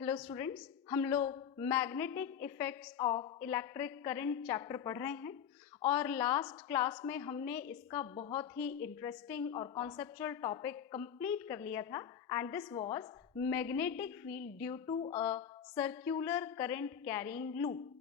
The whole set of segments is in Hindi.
हेलो स्टूडेंट्स, हम लोग magnetic effects of electric current chapter पढ़ रहे हैं और लास्ट क्लास में हमने इसका बहुत ही इंटरेस्टिंग और कॉन्सेप्चुअल टॉपिक कंप्लीट कर लिया था and this was magnetic field due to a circular current carrying loop.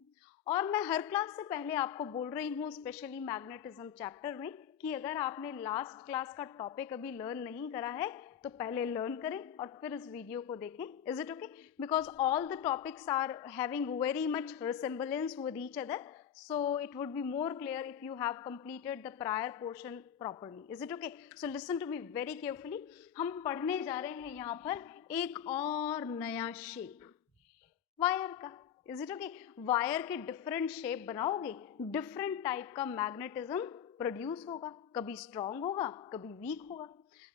और मैं हर क्लास से पहले आपको बोल रही हूँ, स्पेशली मैग्नेटिज्म चैप्टर में, कि अगर आपने लास्ट क्लास का टॉपिक अभी लर्न नहीं करा है तो पहले लर्न करें और फिर इस वीडियो को देखें। Is it okay? Because all the topics are having very much resemblance with each other, so it would be more clear if you have completed the prior portion properly. Is it okay? So listen to me very carefully. हम पढ़ने जा रहे हैं यहाँ पर एक और नया शेप वायर का। Is it okay? वायर के डिफरेंट शेप बनाओगे, डिफरेंट टाइप का मैग्नेटिज्म प्रोड्यूस होगा, कभी स्ट्रॉन्ग होगा, कभी वीक होगा।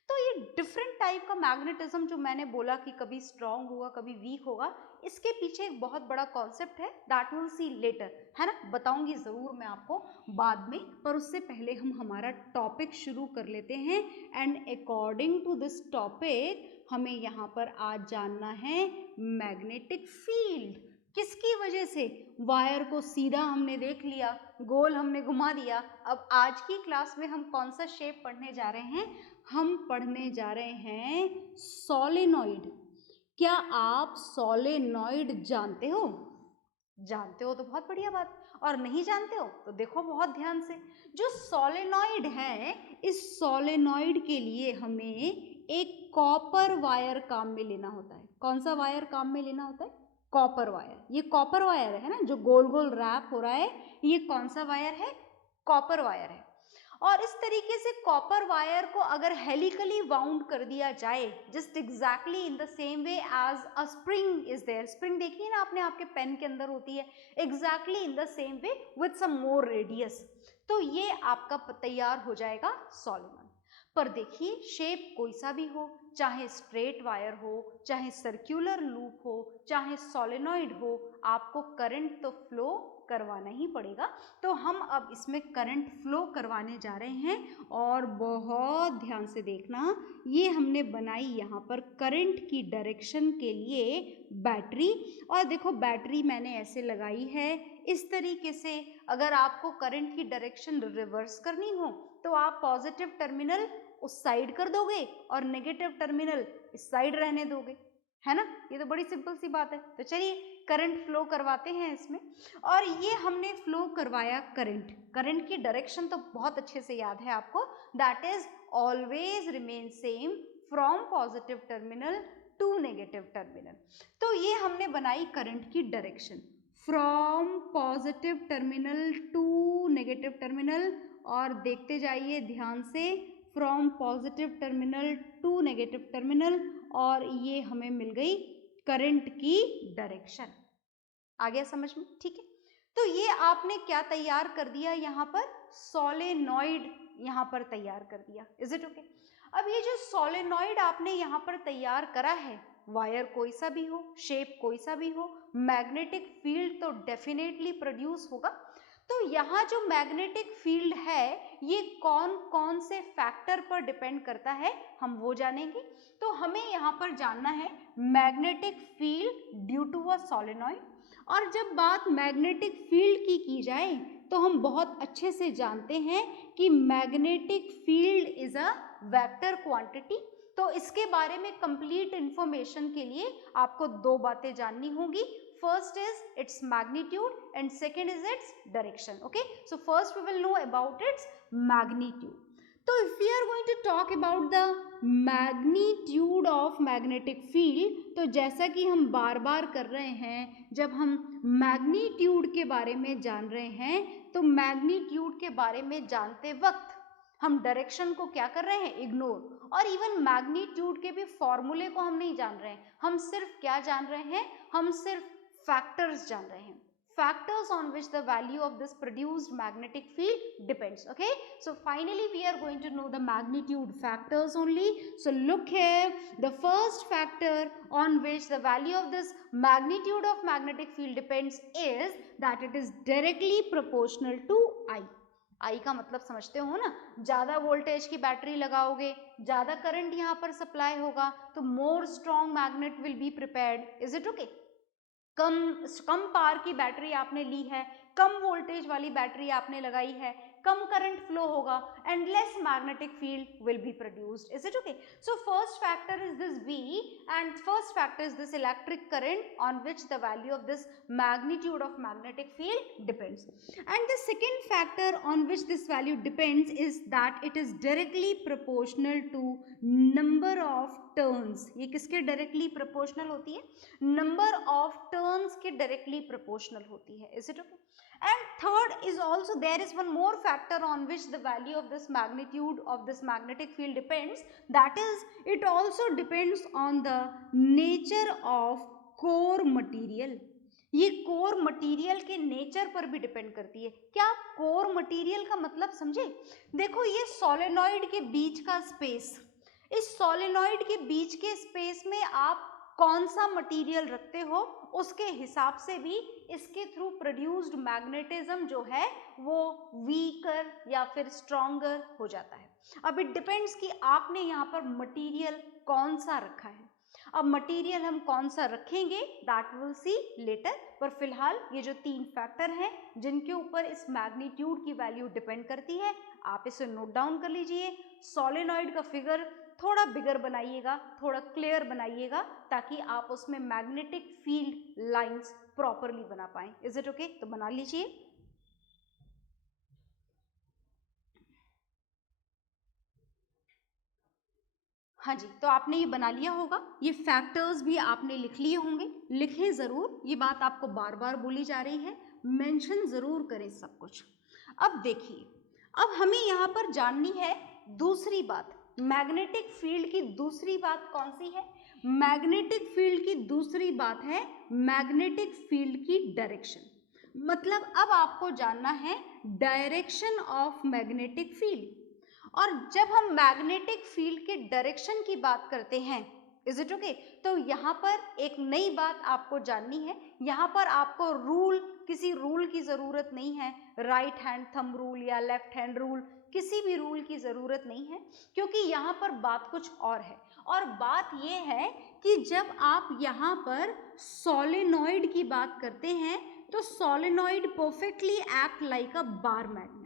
तो ये डिफरेंट टाइप का मैग्नेटिज्म जो मैंने बोला कि कभी स्ट्रॉन्ग होगा, कभी वीक होगा, इसके पीछे एक बहुत बड़ा कॉन्सेप्ट है, दैट विल सी लेटर, है ना? बताऊंगी जरूर मैं आपको बाद में, पर उससे पहले हम हमारा टॉपिक शुरू कर लेते हैं। And according to this topic हमें यहाँ पर आज जानना है मैग्नेटिक फील्ड। किसकी वजह से? वायर को सीधा हमने देख लिया, गोल हमने घुमा दिया। अब आज की क्लास में हम कौन सा शेप पढ़ने जा रहे हैं? हम पढ़ने जा रहे हैं सोलेनॉइड। क्या आप सोलेनॉइड जानते हो? जानते हो तो बहुत बढ़िया बात, और नहीं जानते हो तो देखो बहुत ध्यान से। जो सोलेनॉइड है, इस सोलेनॉइड के लिए हमें एक कॉपर वायर काम में लेना होता है। कौन सा वायर काम में लेना होता है? Copper wire. ये कॉपर वायर है ना, जो गोल गोल रैप हो रहा है, ये कौन सा वायर है? कॉपर वायर है। और इस तरीके से कॉपर वायर को अगर हेलिकली वाउंड कर दिया जाए, just exactly in the same way as a spring is there. Spring देखिए ना आपने, आपके पेन के अंदर होती है, exactly in the same way with some more radius, तो ये आपका तैयार हो जाएगा सोलेनॉइड। पर देखिए, शेप कोई सा भी हो, चाहे स्ट्रेट वायर हो, चाहे सर्कुलर लूप हो, चाहे सोलेनॉइड हो, आपको करंट तो फ्लो करवाना ही पड़ेगा। तो हम अब इसमें करंट फ्लो करवाने जा रहे हैं और बहुत ध्यान से देखना, ये हमने बनाई यहाँ पर करंट की डायरेक्शन के लिए बैटरी। और देखो बैटरी मैंने ऐसे लगाई है इस तरीके से। अगर आपको करंट की डायरेक्शन रिवर्स करनी हो तो आप पॉजिटिव टर्मिनल उस साइड कर दोगे और नेगेटिव टर्मिनल इस साइड रहने दोगे, है ना? ये तो बड़ी सिंपल सी बात है। तो चलिए करंट फ्लो करवाते हैं इसमें। और ये हमने फ्लो करवाया करंट की डायरेक्शन तो बहुत अच्छे से याद है आपको, that is always remain same from positive terminal to negative terminal. तो ये हमने बनाई करंट की direction from positive terminal to negative terminal, और देखते जाइए ध्यान से, from positive terminal to negative terminal, और ये हमें मिल गई करंट की डायरेक्शन। आ गया समझ में? ठीक है। तो ये आपने क्या तैयार कर दिया यहाँ पर? सोलेनॉइड यहाँ पर तैयार कर दिया। Is it okay? अब ये जो सोलेनॉइड आपने यहाँ पर तैयार करा है, वायर कोई सा भी हो, शेप कोई सा भी हो, मैग्नेटिक फील्ड तो डेफिनेटली प्रोड्यूस होगा। तो यहाँ जो मैग्नेटिक फील्ड है, ये कौन कौन से फैक्टर पर डिपेंड करता है, हम वो जानेंगे। तो हमें यहाँ पर जानना है magnetic field due to a solenoid. और जब बात मैग्नेटिक फील्ड की जाए तो हम बहुत अच्छे से जानते हैं कि magnetic field is a vector quantity. तो इसके बारे में कंप्लीट इंफॉर्मेशन के लिए आपको दो बातें जाननी होगी। First is its magnitude and second is its direction. Okay, so first we will know about its magnitude. So if we are going to talk about the magnitude of magnetic field, तो जैसा कि हम बार बार कर रहे हैं, जब हम magnitude के बारे में जान रहे हैं तो magnitude के बारे में जानते वक्त हम डायरेक्शन को क्या कर रहे हैं? इग्नोर। और इवन मैग्नीट्यूड के भी फॉर्मूले को हम नहीं जान रहे हैं, हम सिर्फ क्या जान रहे हैं? हम सिर्फ फैक्टर्स जान रहे हैं, factors on which the value of this produced magnetic field depends. Okay, so finally we are going to know the magnitude factors only. So look here, the first factor on which the value of this magnitude of magnetic field depends is that it is directly proportional to I. आई का मतलब समझते हो ना, ज्यादा वोल्टेज की बैटरी लगाओगे, ज्यादा करंट यहाँ पर सप्लाई होगा, तो more strong magnet will be prepared, is it okay. Come power की बैटरी आपने ली है, कम वोल्टेज वाली बैटरी आपने लगाई है, कम करंट फ्लो होगा and less magnetic field will be produced. Is it okay? So first factor is this V and first factor is this electric current on which the value of this magnitude of magnetic field depends. And the second factor on which this value depends is that it is directly proportional to number of turns. ये किसके directly proportional होती है? Number of turns के directly proportional होती है. Is it okay? And third is also there is one more factor on which the value of this magnitude of this magnetic field depends, that is it also depends on the nature of core material. ये कोर मटेरियल के नेचर पर भी डिपेंड करती है। क्या आप कोर मटेरियल का मतलब समझे? देखो ये सोलेनॉइड के बीच का स्पेस, इस सोलेनॉइड के बीच के स्पेस में आप कौन सा मटेरियल रखते हो उसके हिसाब से भी इसके थ्रू प्रोड्यूस्ड मैग्नेटिज्म जो है वो वीकर या फिर स्ट्रॉन्गर हो जाता है। अब इट डिपेंड्स कि आपने यहाँ पर मटेरियल कौन सा रखा है। अब मटेरियल हम कौन सा रखेंगे दैट विल सी लेटर, पर फिलहाल ये जो 3 फैक्टर हैं जिनके ऊपर इस मैग्नीट्यूड की वैल्यू डिपेंड करती है, आप इसे नोट डाउन कर लीजिए। सोलेनॉइड का फिगर थोड़ा बिगर बनाइएगा, थोड़ा क्लियर बनाइएगा ताकि आप उसमें मैग्नेटिक फील्ड लाइंस प्रॉपरली बना पाएं। Is it okay? तो बना लीजिए। हाँ जी, तो आपने ये बना लिया होगा, ये फैक्टर्स भी आपने लिख लिए होंगे, लिखें जरूर, ये बात आपको बार बार बोली जा रही है, मेंशन जरूर करें सब कुछ। अब देखिए, अब हमें यहाँ पर जाननी है दूसरी बात, मैग्नेटिक फील्ड की दूसरी बात कौन सी है? मैग्नेटिक फील्ड की दूसरी बात है मैग्नेटिक फील्ड की डायरेक्शन। मतलब अब आपको जानना है डायरेक्शन ऑफ मैग्नेटिक फील्ड। और जब हम मैग्नेटिक फील्ड के डायरेक्शन की बात करते हैं, इज इट ओके, तो यहाँ पर एक नई बात आपको जाननी है। यहाँ पर आपको किसी रूल की जरूरत नहीं है, राइट हैंड थंब रूल या लेफ्ट हैंड रूल, किसी भी रूल की जरूरत नहीं है, क्योंकि यहाँ पर बात कुछ और है। और बात ये है कि जब आप यहाँ पर सोलेनॉइड की बात करते हैं तो सोलेनॉइड परफेक्टली एक्ट लाइक अ बार मैग्नेट।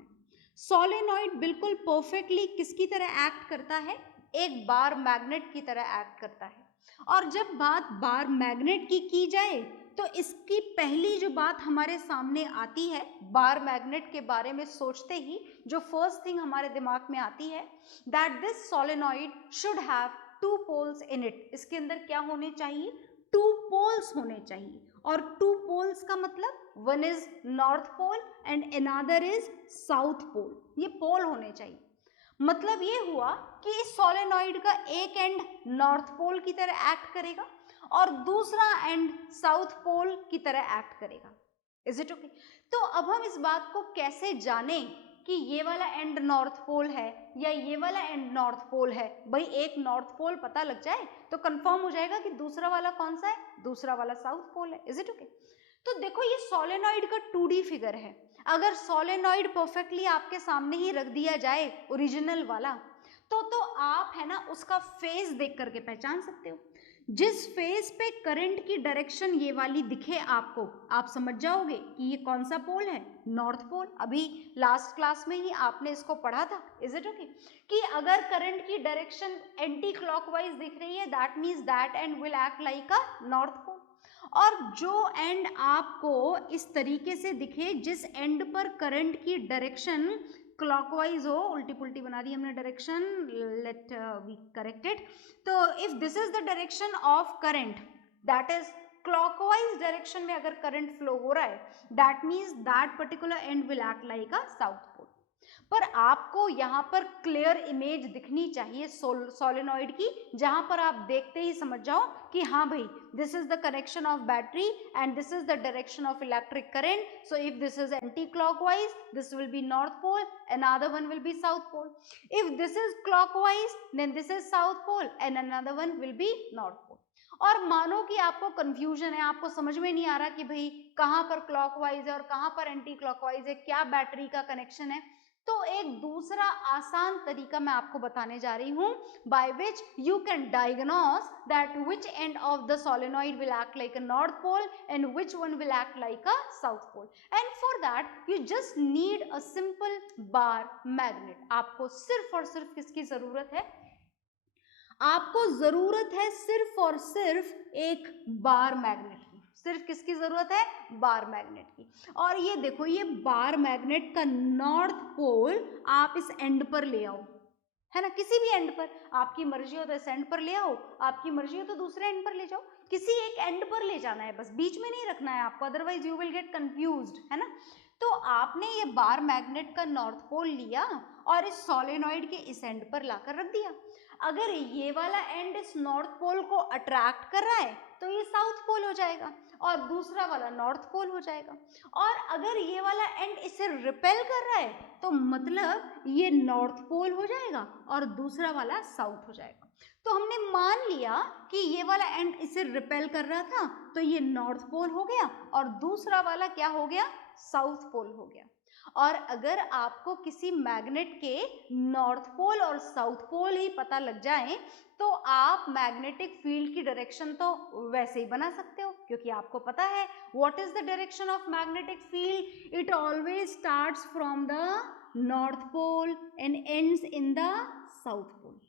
सोलेनॉइड बिल्कुल परफेक्टली किसकी तरह एक्ट करता है? एक बार मैग्नेट की तरह एक्ट करता है। और जब बात बार मैग्नेट की जाए तो इसकी पहली जो बात हमारे सामने आती है, बार मैग्नेट के बारे में सोचते ही जो फर्स्ट थिंग हमारे दिमाग में आती है, that this solenoid should have 2 poles in it. इसके अंदर क्या होने चाहिए? 2 पोल्स होने चाहिए। और 2 पोल्स का मतलब one is north pole and another is south pole. ये पोल होने चाहिए। मतलब ये हुआ कि इस सोलेनॉइड का एक एंड नॉर्थ पोल की तरह एक्ट करेगा और दूसरा एंड साउथ पोल की तरह एक्ट करेगा। Is it okay? तो अब हम इस बात को कैसे जाने कि ये वाला एंड नॉर्थ पोल है या ये वाला एंड नॉर्थ पोल है? भाई एक नॉर्थ पोल पता लग जाए तो कंफर्म हो जाएगा कि दूसरा वाला कौन सा है, दूसरा वाला साउथ पोल है। Is it okay? तो देखो ये सोलेनॉइड का 2D फिगर है। अगर सोलेनॉइड परफेक्टली आपके सामने ही रख दिया जाए ओरिजिनल वाला, तो आप है ना उसका फेस देख करके पहचान सकते हो। जिस फेस पे करंट की डायरेक्शन ये वाली दिखे आपको, आप समझ जाओगे कि ये कौन सा पोल है, नॉर्थ पोल। अभी लास्ट क्लास में ही आपने इसको पढ़ा था। Is it okay? कि अगर करंट की डायरेक्शन एंटी क्लॉकवाइज दिख रही है, that means that end will act like a north pole. और जो एंड आपको इस तरीके से दिखे, जिस एंड पर करंट की डायरेक्शन क्लॉकवाइज हो, उल्टी पुल्टी बना दी हमने direction, let we correct it. तो if this is the direction of current, that is clockwise direction में अगर करंट फ्लो हो रहा है, that means that particular end will act like a south pole. पर आपको यहाँ पर क्लियर इमेज दिखनी चाहिए सोलेनॉइड की, जहां पर आप देखते ही समझ जाओ कि हाँ भाई this is the connection of battery and this is the direction of electric current. So if this is anticlockwise this will be north pole, another one will be south pole. If this is clockwise then this is south pole and another one will be north pole. और मानो कि आपको कंफ्यूजन है, आपको समझ में नहीं आ रहा कि भाई कहाँ पर क्लॉकवाइज है और कहाँ पर एंटी क्लॉकवाइज है, क्या बैटरी का कनेक्शन है, तो एक दूसरा आसान तरीका मैं आपको बताने जा रही हूँ, by which you can diagnose that which end of the solenoid will act like a north pole and which one will act like a south pole, and for that you just need a simple bar magnet. आपको सिर्फ और सिर्फ किसकी जरूरत है? आपको जरूरत है सिर्फ और सिर्फ एक बार मैग्नेट की। सिर्फ किसकी जरूरत है? बार मैग्नेट की। और ये देखो, ये बार मैग्नेट का नॉर्थ पोल आप इस एंड पर ले आओ, है ना, किसी भी एंड पर। आपकी मर्जी हो तो इस एंड पर ले आओ, आपकी मर्जी हो तो दूसरे एंड पर ले जाओ, किसी एक एंड पर ले जाना है, बस बीच में नहीं रखना है आपको, otherwise you will get confused, है ना। तो आपने ये बार मैग्नेट का नॉर्थ पोल लिया और इस सोलेनॉइड के इस एंड पर लाकर रख दिया। अगर ये वाला एंड इस नॉर्थ पोल को अट्रैक्ट कर रहा है तो ये साउथ पोल हो जाएगा और दूसरा वाला नॉर्थ पोल हो जाएगा, और अगर ये वाला एंड इसे रिपेल कर रहा है तो मतलब ये नॉर्थ पोल हो जाएगा और दूसरा वाला साउथ हो जाएगा। तो हमने मान लिया कि ये वाला एंड इसे रिपेल कर रहा था तो ये नॉर्थ पोल हो गया और दूसरा वाला क्या हो गया? साउथ पोल हो गया। और अगर आपको किसी मैग्नेट के नॉर्थ पोल और साउथ पोल ही पता लग जाए तो आप मैग्नेटिक फील्ड की डायरेक्शन तो वैसे ही बना सकते हो, क्योंकि आपको पता है what is the direction of magnetic field, it always starts from the north pole and ends in the south pole.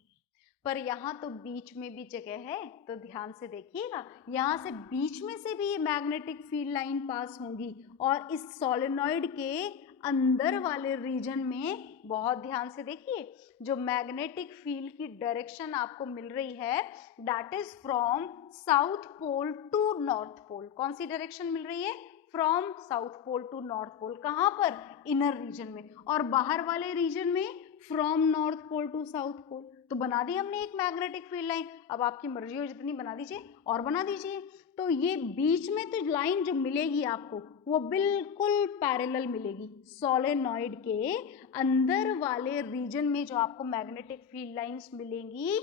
पर यहाँ तो बीच में भी जगह है, तो ध्यान से देखिएगा, यहाँ से बीच में से भी ये मैग्नेटिक फील्ड लाइन पास होंगी और इस सोलेनॉइड के अंदर वाले रीजन में बहुत ध्यान से देखिए, जो मैग्नेटिक फील्ड की डायरेक्शन आपको मिल रही है that is from south pole to north pole. कौन सी डायरेक्शन मिल रही है? From south pole to north pole. कहाँ पर? इनर रीजन में। और बाहर वाले रीजन में from north pole to south pole. तो बना दी हमने एक मैग्नेटिक फील्ड लाइन। अब आपकी मर्जी हो जितनी बना दीजिए और बना दीजिए। तो ये बीच में तो लाइन जो मिलेगी आपको वो बिल्कुल पैरेलल मिलेगी। सोलेनॉइड के अंदर वाले रीजन में जो आपको मैग्नेटिक फील्ड लाइंस मिलेंगी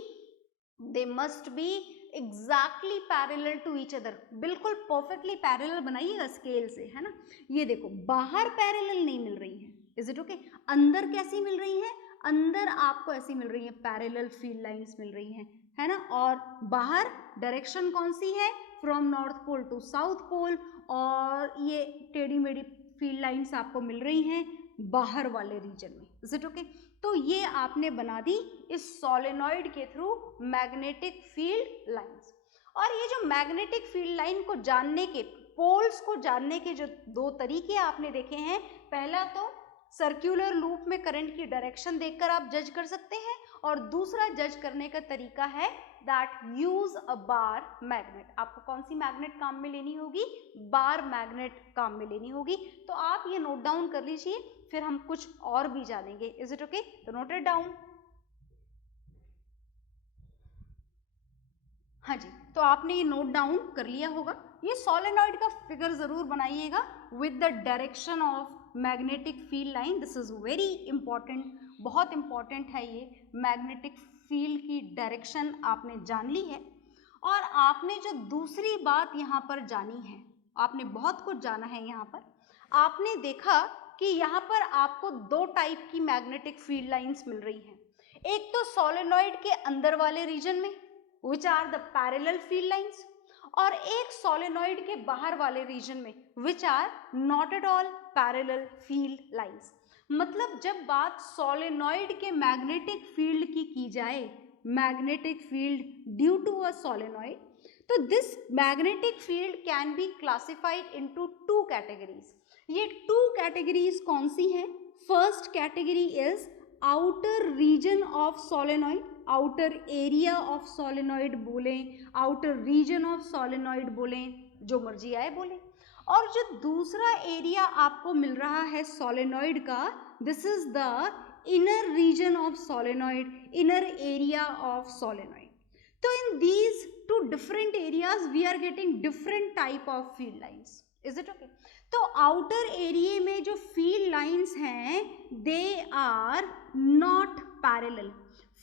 they must be exactly parallel to each other. बिल्कुल परफेक्टली पैरेलल बनाइएगा स्केल से, है ना। ये देखो, बाहर पैरेलल नहीं मिल रही है, इज इट ओके? अंदर कैसी मिल रही है? अंदर आपको ऐसी मिल रही है, पैरेलल फील्ड लाइंस मिल रही हैं, है ना। और बाहर डायरेक्शन कौन सी है? From north pole to south pole. और ये टेढ़ी मेढ़ी फील्ड लाइंस आपको मिल रही हैं बाहर वाले रीजन में, इज इट ओके? तो ये आपने बना दी इस सोलेनॉइड के थ्रू मैग्नेटिक फील्ड लाइंस। और ये जो मैग्नेटिक फील्ड लाइन को जानने के, पोल्स को जानने के जो दो तरीके आपने देखे हैं, पहला तो सर्कुलर लूप में करंट की डायरेक्शन देखकर आप जज कर सकते हैं, और दूसरा जज करने का तरीका है that use a bar magnet. आपको कौन सी मैग्नेट काम में लेनी होगी? बार मैग्नेट काम में लेनी होगी। तो आप ये नोट डाउन कर लीजिए, फिर हम कुछ और भी जानेंगे, इज इट ओके? तो नोट इट डाउन। हाँ जी, तो आपने ये नोट डाउन कर लिया होगा। ये सोलेनॉइड का फिगर जरूर बनाइएगा with the direction of magnetic field line. This is very important, बहुत इंपॉर्टेंट है ये। मैग्नेटिक फील्ड की डायरेक्शन आपने जान ली है। और आपने जो दूसरी बात यहाँ पर जानी है, आपने बहुत कुछ जाना है यहाँ पर। आपने देखा कि यहाँ पर आपको दो टाइप की मैग्नेटिक फील्ड लाइंस मिल रही हैं। एक तो सोलेनॉइड के अंदर वाले रीजन में which are the parallel field lines, और एक सोलेनॉइड के बाहर वाले रीजन में which are not at all parallel field lines। मतलब जब बात सोलेनॉइड के मैग्नेटिक फील्ड की जाए, magnetic field due to a solenoid, तो this magnetic field can be classified into two categories. ये टू कैटेगरीज कौन सी हैं? First category is outer region of solenoid, outer area of solenoid बोलें, आउटर रीजन ऑफ सोलेनॉइड बोलें, जो मर्जी आए बोलें। और जो दूसरा एरिया आपको मिल रहा है सोलेनॉइड का, this is the inner region of solenoid, inner area of solenoid. तो in these two different areas we are getting different type of field lines, is it okay? तो आउटर एरिया में जो फील्ड लाइंस हैं they are not parallel.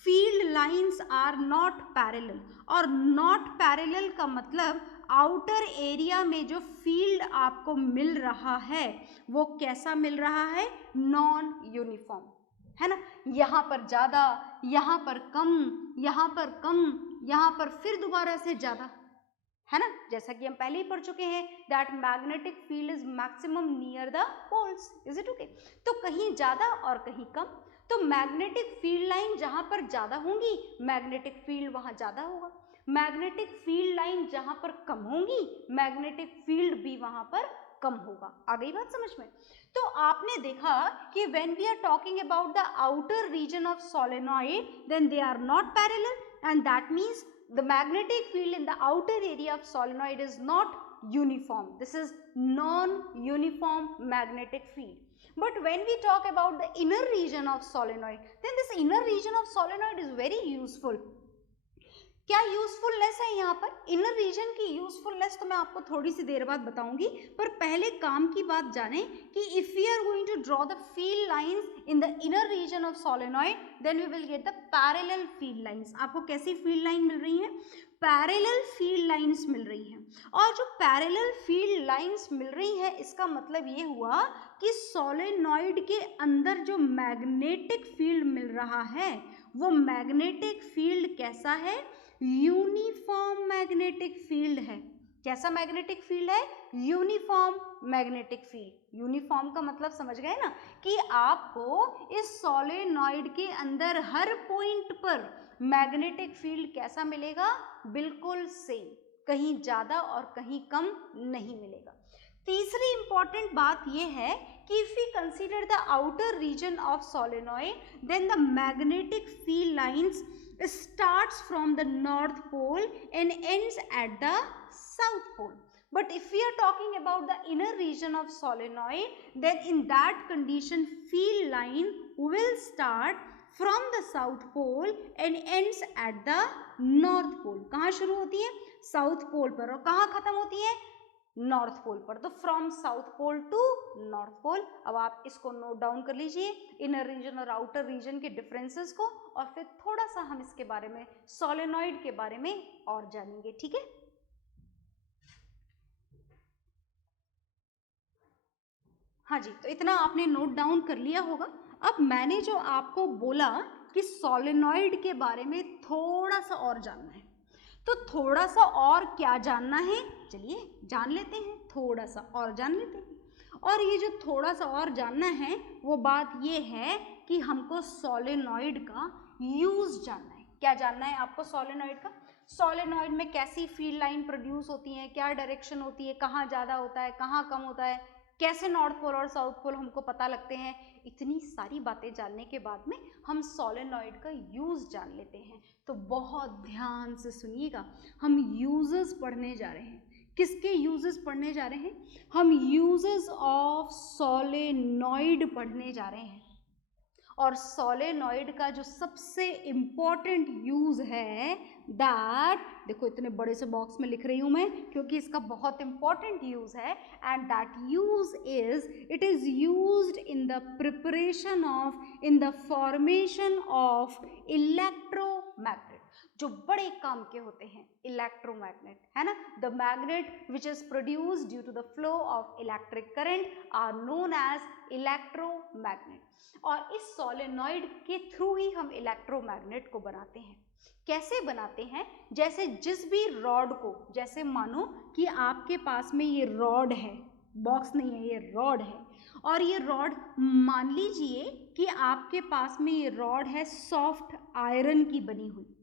Field lines are not parallel, और नॉट पैरेलल का मतलब आउटर एरिया में जो फील्ड आपको मिल रहा है वो कैसा मिल रहा है? Non uniform. है ना, यहाँ पर ज़्यादा, यहाँ पर कम, यहाँ पर कम, यहाँ पर फिर दोबारा से ज़्यादा, है ना, जैसा कि हम पहले ही पढ़ चुके हैं that magnetic field is maximum near the poles, is it okay. तो कहीं ज़्यादा और कहीं कम, तो मैग्नेटिक फील्ड लाइन जहाँ पर ज़्यादा होंगी मैग्नेटिक फील्ड वहाँ ज़्यादा होगा, मैग्नेटिक फील्ड लाइन जहाँ पर कम होंगी मैग्नेटिक फील्ड भी वहाँ पर कम होगा। आ गई बात समझ में। तो आपने देखा कि when we are talking about the outer region of solenoid then they are not parallel and that means the magnetic field in the outer area of solenoid is not uniform. This is non-uniform magnetic field. But when we talk about the inner region of solenoid, then this inner region of solenoid is very useful. क्या यूजफुलनेस है यहाँ पर, इनर रीजन की यूजफुलनेस तो मैं आपको थोड़ी सी देर बाद बताऊंगी, पर पहले काम की बात जाने कि if we are going to draw the field lines in the inner region of solenoid then we will get the parallel field lines. आपको कैसी फील्ड लाइन मिल रही है, पैरेलल फील्ड लाइंस मिल रही हैं। और जो पैरेलल फील्ड लाइंस मिल रही है इसका मतलब ये हुआ कि सोलेनॉइड के अंदर जो मैग्नेटिक फील्ड मिल रहा है वो मैग्नेटिक फील्ड कैसा है, यूनिफॉर्म मैग्नेटिक फील्ड है। कैसा मैग्नेटिक फील्ड है, यूनिफॉर्म मैग्नेटिक फील्ड। यूनिफॉर्म का मतलब समझ गए ना कि आपको इस सोलेनॉइड के अंदर हर पॉइंट पर मैग्नेटिक फील्ड कैसा मिलेगा, बिल्कुल सेम, कहीं ज्यादा और कहीं कम नहीं मिलेगा। तीसरी इंपॉर्टेंट बात यह है कि if we consider the outer region of solenoid then the magnetic field lines starts from the north pole and ends at the south pole. But if we are talking about the inner region of solenoid, then in that condition field line will start from the south pole and ends at the north pole. कहाँ शुरू होती है, साउथ पोल पर, और कहाँ खत्म होती है, नॉर्थ पोल पर। तो from south pole to north pole. अब आप इसको नोट डाउन कर लीजिए, इनर रीजन और आउटर रीजन के डिफरेंसेस को, और फिर थोड़ा सा हम इसके बारे में, सोलेनॉइड के बारे में और जानेंगे, ठीक है। हाँ जी, तो इतना आपने नोट डाउन कर लिया होगा। अब मैंने जो आपको बोला कि सोलेनॉइड के बारे में थोड़ा सा और जानना है, तो थोड़ा सा और क्या जानना है, चलिए जान लेते हैं, थोड़ा सा और जान लेते हैं। और ये जो थोड़ा सा और जानना है वो बात ये है कि हमको सोलेनॉइड का यूज जानना है। क्या जानना है आपको सोलेनॉइड का, सोलेनॉइड में कैसी फील्ड लाइन प्रोड्यूस होती है, क्या डायरेक्शन होती है, कहाँ ज़्यादा होता है, कहाँ कम होता है, कैसे नॉर्थ पोल और साउथ पोल हमको पता लगते हैं। इतनी सारी बातें जानने के बाद में हम सोलेनॉइड का यूज जान लेते हैं। तो बहुत ध्यान से सुनिएगा, हम यूजेस पढ़ने जा रहे हैं। किसके यूजेस पढ़ने जा रहे हैं, हम यूजेस ऑफ सोलेनॉइड पढ़ने जा रहे हैं। और सोलेनॉइड का जो सबसे इम्पॉर्टेंट यूज है दैट, देखो इतने बड़े से बॉक्स में लिख रही हूं मैं क्योंकि इसका बहुत इंपॉर्टेंट यूज है, and that use is, it is used in the preparation of, in the formation of electromagnet. जो बड़े काम के होते हैं इलेक्ट्रोमैग्नेट, है ना, the magnet which is produced due to the flow of electric current are known as electromagnet. और इस सोलेनॉइड के थ्रू ही हम इलेक्ट्रोमैग्नेट को बनाते हैं। कैसे बनाते हैं, जैसे जिस भी रॉड को, जैसे मानो कि आपके पास में ये रॉड है, बॉक्स नहीं है, ये रॉड है, और ये रॉड मान लीजिए कि आपके पास में ये रॉड है सॉफ्ट आयरन की बनी हुई,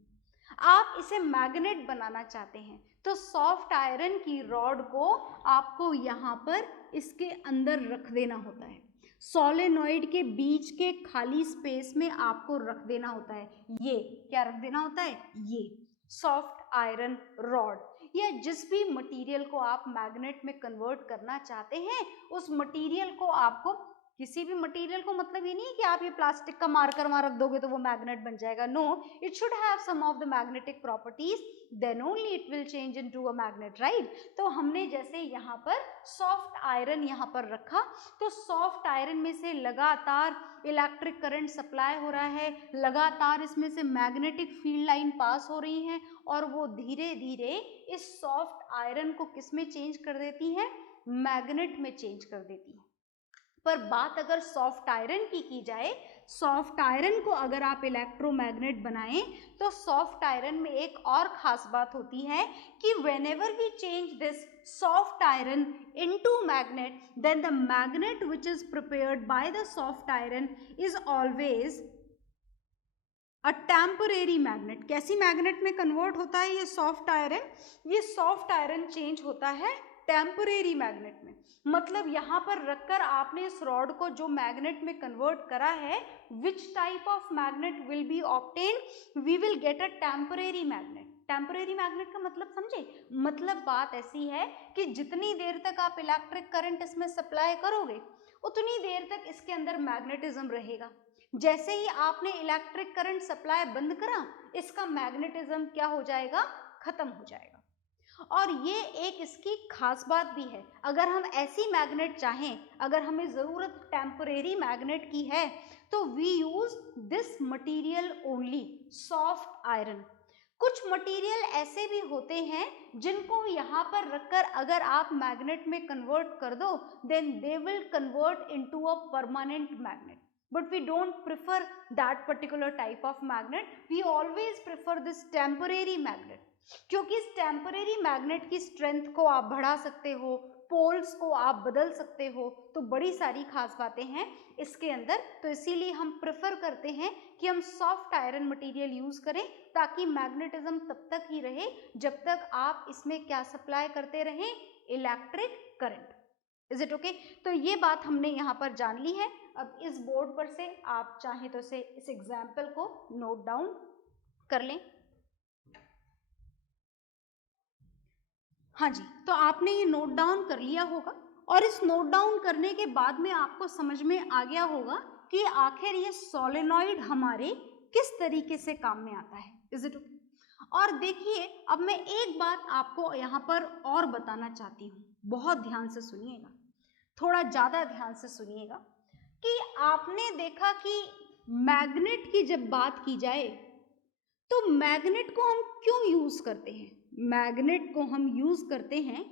आप इसे मैग्नेट बनाना चाहते हैं, तो सॉफ्ट आयरन की रॉड को आपको यहाँ पर इसके अंदर रख देना होता है, सोलेनॉइड के बीच के खाली स्पेस में आपको रख देना होता है। ये क्या रख देना होता है, ये सॉफ्ट आयरन रॉड, या जिस भी मटेरियल को आप मैग्नेट में कन्वर्ट करना चाहते हैं उस मटेरियल को आपको, किसी भी मटेरियल को, मतलब ये नहीं है कि आप ये प्लास्टिक का मार्कर वहां रख दोगे तो वो मैग्नेट बन जाएगा, no, it should have some of the magnetic properties, then only it will change into a magnet, right. तो हमने जैसे यहाँ पर सॉफ्ट आयरन यहाँ पर रखा, तो सॉफ्ट आयरन में से लगातार इलेक्ट्रिक करंट सप्लाई हो रहा है, लगातार इसमें से मैग्नेटिक फील्ड लाइन पास हो रही है, और वो धीरे धीरे इस सॉफ्ट आयरन को किस में चेंज कर देती है, मैग्नेट में चेंज कर देती है। पर बात अगर सॉफ्ट आयरन की जाए, सॉफ्ट आयरन को अगर आप इलेक्ट्रोमैग्नेट बनाएं तो सॉफ्ट आयरन में एक और खास बात होती है कि whenever we change this soft iron into magnet, then the magnet which is prepared by the soft iron is always a temporary magnet. कैसी मैग्नेट में कन्वर्ट होता है ये सॉफ्ट आयरन? ये सॉफ्ट आयरन चेंज होता है टेम्परेरी मैग्नेट में। मतलब यहाँ पर रखकर आपने इस रॉड को जो मैग्नेट में कन्वर्ट करा है, which type of magnet will be obtain? We will get a temporary magnet. Temporary magnet का मतलब समझे? मतलब बात ऐसी है कि जितनी देर तक आप इलेक्ट्रिक करंट इसमें सप्लाई करोगे उतनी देर तक इसके अंदर मैग्नेटिज्म रहेगा। जैसे ही आपने इलेक्ट्रिक करंट सप्लाई बंद करा, इसका मैग्नेटिज्म क्या हो जाएगा? खत्म हो जाएगा। और ये एक इसकी खास बात भी है, अगर हम ऐसी मैग्नेट चाहें, अगर हमें ज़रूरत टेम्परेरी मैग्नेट की है तो we use this material only, soft iron. कुछ मटेरियल ऐसे भी होते हैं जिनको यहाँ पर रखकर अगर आप मैग्नेट में कन्वर्ट कर दो, then they will convert into a permanent magnet, but we don't prefer that particular type of magnet. We always prefer this temporary magnet, क्योंकि इस टेम्परेरी मैग्नेट की स्ट्रेंथ को आप बढ़ा सकते हो, पोल्स को आप बदल सकते हो, तो बड़ी सारी खास बातें हैं इसके अंदर। तो इसीलिए हम प्रेफर करते हैं कि हम सॉफ्ट आयरन मटेरियल यूज करें, ताकि मैग्नेटिज्म तब तक ही रहे जब तक आप इसमें क्या सप्लाई करते रहें? Electric current. Is it okay? तो ये बात हमने यहाँ पर जान ली है। अब इस बोर्ड पर से आप चाहें तो से इस एग्जाम्पल को नोट डाउन कर लें। हाँ जी, तो आपने ये नोट डाउन कर लिया होगा और इस नोट डाउन करने के बाद में आपको समझ में आ गया होगा कि आखिर ये सोलेनॉइड हमारे किस तरीके से काम में आता है। Is it okay? और देखिए, अब मैं एक बात आपको यहाँ पर और बताना चाहती हूँ, बहुत ध्यान से सुनिएगा, थोड़ा ज़्यादा ध्यान से सुनिएगा, कि आपने देखा कि मैग्नेट की जब बात की जाए तो मैग्नेट को हम क्यों यूज करते हैं? मैग्नेट को हम यूज करते हैं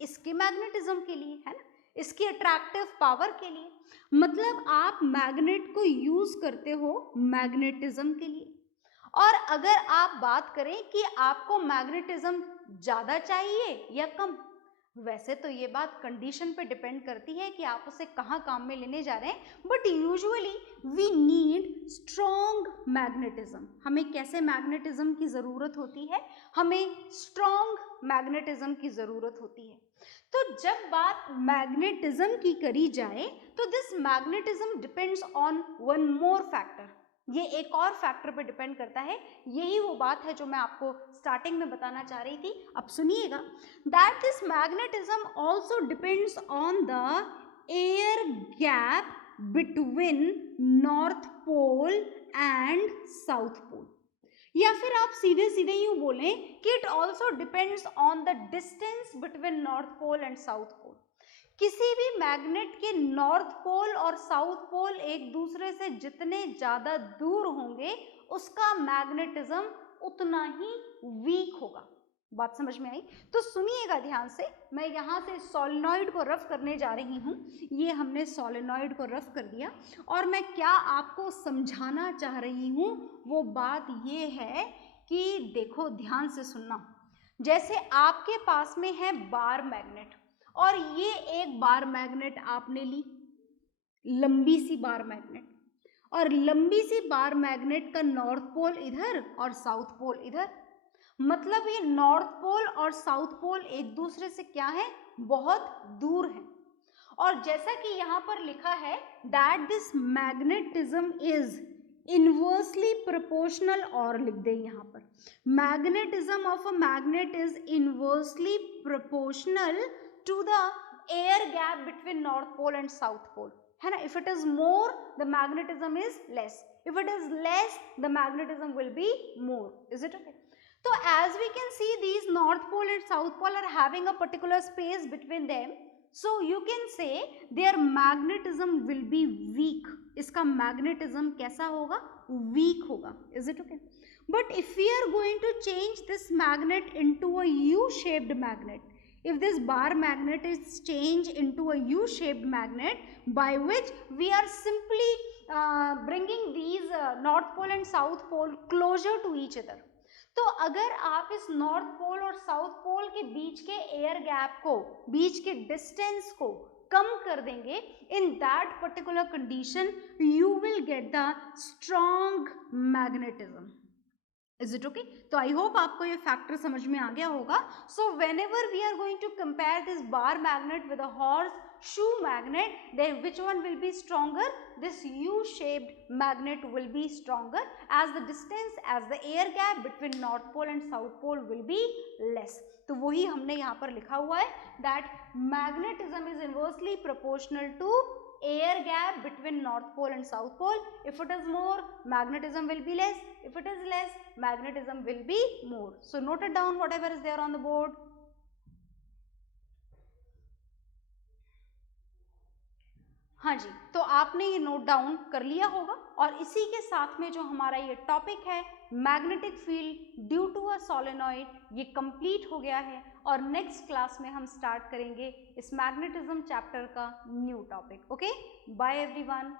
इसके मैग्नेटिज्म के लिए, है ना, इसकी अट्रैक्टिव पावर के लिए। मतलब आप मैग्नेट को यूज करते हो मैग्नेटिज्म के लिए। और अगर आप बात करें कि आपको मैग्नेटिज्म ज्यादा चाहिए या कम, वैसे तो ये बात कंडीशन पे डिपेंड करती है कि आप उसे कहाँ काम में लेने जा रहे हैं, but usually we need strong magnetism. हमें कैसे मैग्नेटिज्म की ज़रूरत होती है? हमें स्ट्रॉन्ग मैग्नेटिज्म की ज़रूरत होती है। तो जब बात मैग्नेटिज्म की करी जाए तो this magnetism depends on one more factor. ये एक और फैक्टर पे डिपेंड करता है। यही वो बात है जो मैं आपको स्टार्टिंग में बताना चाह रही थी। अब सुनिएगा, that this magnetism also depends on the air gap between north pole and south pole. या फिर आप सीधे सीधे यूं बोलें कि it also depends on the distance between north pole and south pole. किसी भी मैग्नेट के नॉर्थ पोल और साउथ पोल एक दूसरे से जितने ज्यादा दूर होंगे, उसका मैग्नेटिज्म उतना ही वीक होगा। बात समझ में आई? तो सुनिएगा ध्यान से, मैं यहाँ से सोलेनॉइड को रफ करने जा रही हूँ। ये हमने सोलेनॉइड को रफ कर दिया और मैं क्या आपको समझाना चाह रही हूँ वो बात ये है कि देखो, ध्यान से सुनना। जैसे आपके पास में है बार मैग्नेट, और ये एक बार मैग्नेट आपने ली, लंबी सी बार मैग्नेट, और लंबी सी बार मैग्नेट का नॉर्थ पोल इधर और साउथ पोल इधर। मतलब ये नॉर्थ पोल और साउथ पोल एक दूसरे से क्या है? बहुत दूर है। और जैसा कि यहाँ पर लिखा है that this magnetism is inversely proportional, और लिख दें यहाँ पर, magnetism of a magnet is inversely proportional to the air gap between north pole and south pole, है ना? If it is more, the magnetism is less. If it is less, the magnetism will be more. Is it okay? So as we can see, these north pole and south pole are having a particular space between them. So you can say their magnetism will be weak. इसका magnetism कैसा होगा? Weak होगा. Is it okay? But if we are going to change this magnet into a U-shaped magnet, if this bar magnet is changed into a U-shaped magnet, by which we are simply bringing these North Pole and South Pole closer to each other. तो अगर आप इस नॉर्थ पोल और साउथ पोल के बीच के एयर गैप को, बीच के डिस्टेंस को कम कर देंगे, in that particular condition you will get the strong magnetism. Is it okay? तो आई होप आपको ये फैक्टर समझ में आ गया होगा. So whenever we are going to compare this bar magnet with a horse shoe magnet, then which one will be stronger? This U-shaped magnet will be stronger, as the distance, as the air gap between North Pole and South Pole will be less. तो वही हमने यहाँ पर लिखा हुआ है that magnetism is inversely proportional to air gap between North Pole and South Pole. If it is more, magnetism will be less. If it is less, magnetism will be more. So note it down whatever is there on the board. हाँ जी, तो आपने ये नोट डाउन कर लिया होगा. और इसी के साथ में जो हमारा ये टॉपिक है magnetic field due to a solenoid, ये कंप्लीट हो गया है. और नेक्स्ट क्लास में हम स्टार्ट करेंगे इस मैग्नेटिज्म चैप्टर का new topic. Okay, bye everyone.